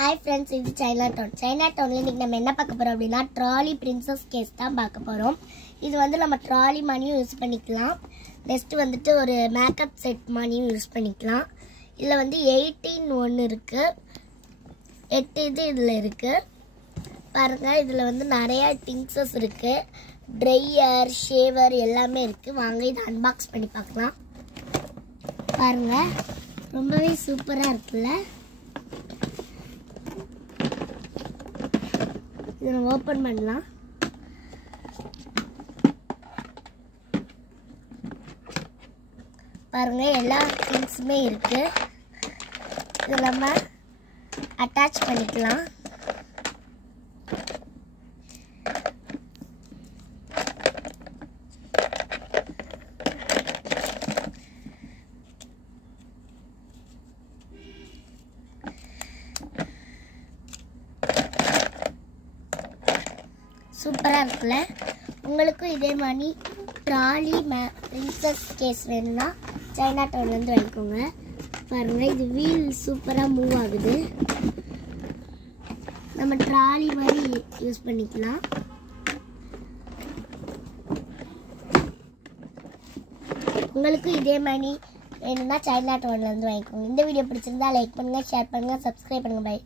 Hi friends, this is Chinatown. Chinatown இன்னைக்கு நம்ம என்ன பார்க்க போறோம் அப்படினா trolley princess case தான் பார்க்க போறோம். இது வந்து நம்ம trolley மாதிரியும் யூஸ் பண்ணிக்கலாம். நெக்ஸ்ட் வந்துட்டு ஒரு மேக்கப் செட் மாதிரியும் யூஸ் பண்ணிக்கலாம். இதுல வந்து 18 ஒன்னு இருக்கு. 8 இதுல இருக்கு. பாருங்க இதுல வந்து நிறைய திங்ஸஸ் இருக்கு. ட்ரையர், ஷேவர் எல்லாமே இருக்கு. வாங்க இத அன்பாக்ஸ் பண்ணி பார்க்கலாம். பாருங்க ரொம்பவே சூப்பரா இருக்குல்ல. இத நம்ம ஓபன் பண்ணலாம். பாருங்க எல்லா திங்ஸ்மே இருக்கு. இத நம்ம அட்டாச் பண்ணிக்கலாம். சூப்பரா இருக்குல்ல. உங்களுக்கு இதே மாதிரி trolley princess case வேணும்னா சைனாடவுன்ல இருந்து வாங்கிக்கோங்க. பாருங்க இது வீல் சூப்பரா மூவ் ஆகுது. நம்ம trolley மாதிரி யூஸ் பண்ணிக்கலாம். உங்களுக்கு இதே மாதிரி வேணும்னா சைனாடவுன்ல இருந்து வாங்கிக்கோங்க. இந்த வீடியோ பிடிச்சிருந்தா லைக் பண்ணுங்க, ஷேர் பண்ணுங்க, சப்ஸ்கிரைப் பண்ணுங்க. பை.